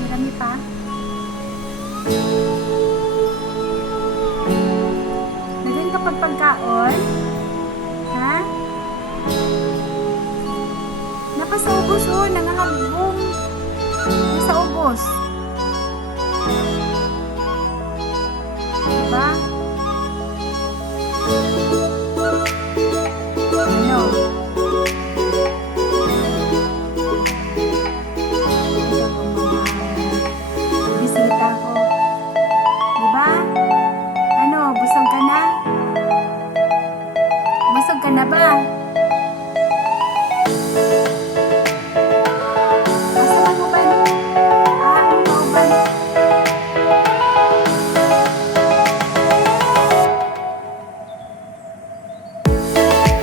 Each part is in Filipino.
Marami pa. Naging kapag pagkaon? Ha? Napasaubos o, nangangagbong. Nasa ubos. Diba? Ano? Bisita ko. Diba? Ano? Busog ka na? Busog ka na ba? Asahan mo ba? Ano ba?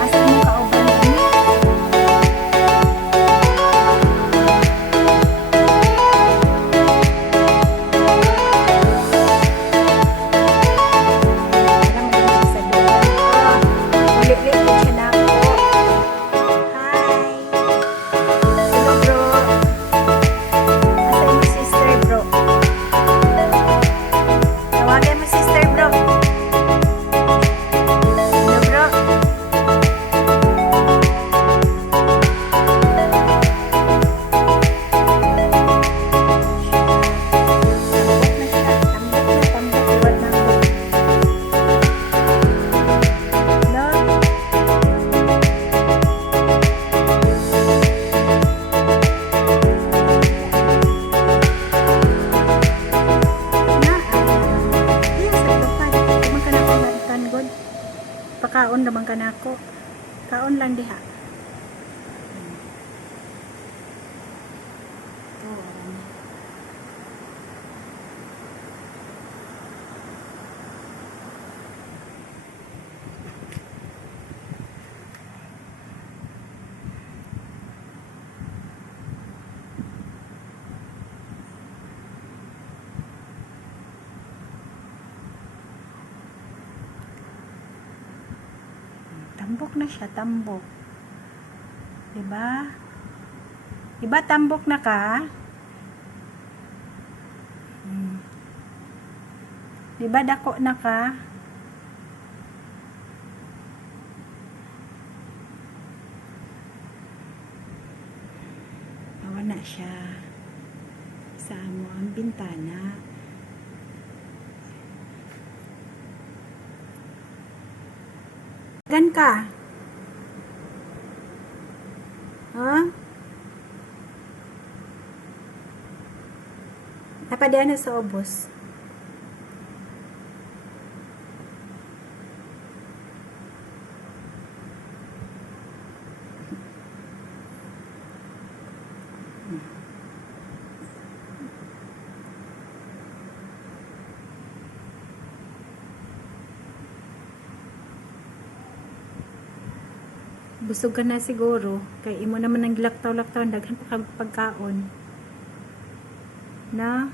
Asahan mo kauban kami? Pakaon naman ka na ako. Kaon lang diha. Tambok na siya, tambok. Diba? Diba tambok na ka? Diba dako na ka? Awa na siya. Sa mo ang bintana. Gan ka? Ha? Napadiyan na sa ubos. Busog ka na siguro. Kaya imo naman ang gilaktaw-laktaw. Daghan pa kang pagkaon. Na?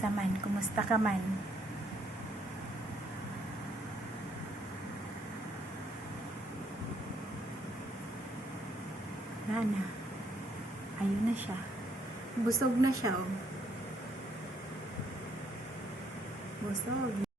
Unsa man, kumusta ka man? Wala na. Ayun na siya. Busog na siya, oh. Busog.